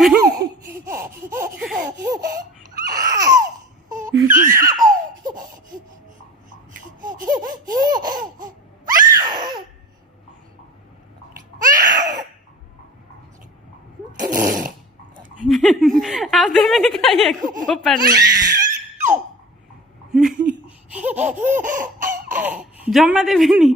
After मैंने खाया वो पढ़ ले जमा देवे नहीं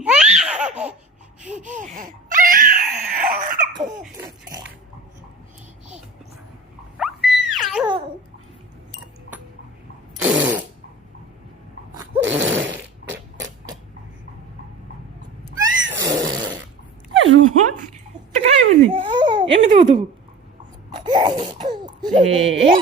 रोहन तो काय बने एमी तो तो ए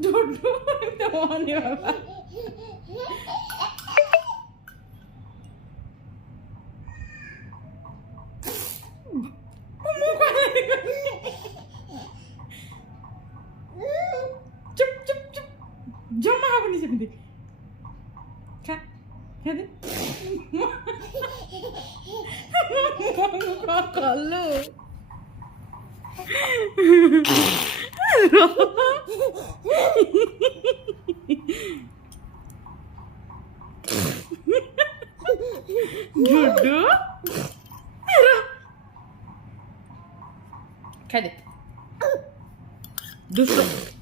Dudul itu mana bapa? Muka Cep cep cep. Jom apa ni sebentar? Kak, kak. Muka kalau. Dudul, kade, Dudul.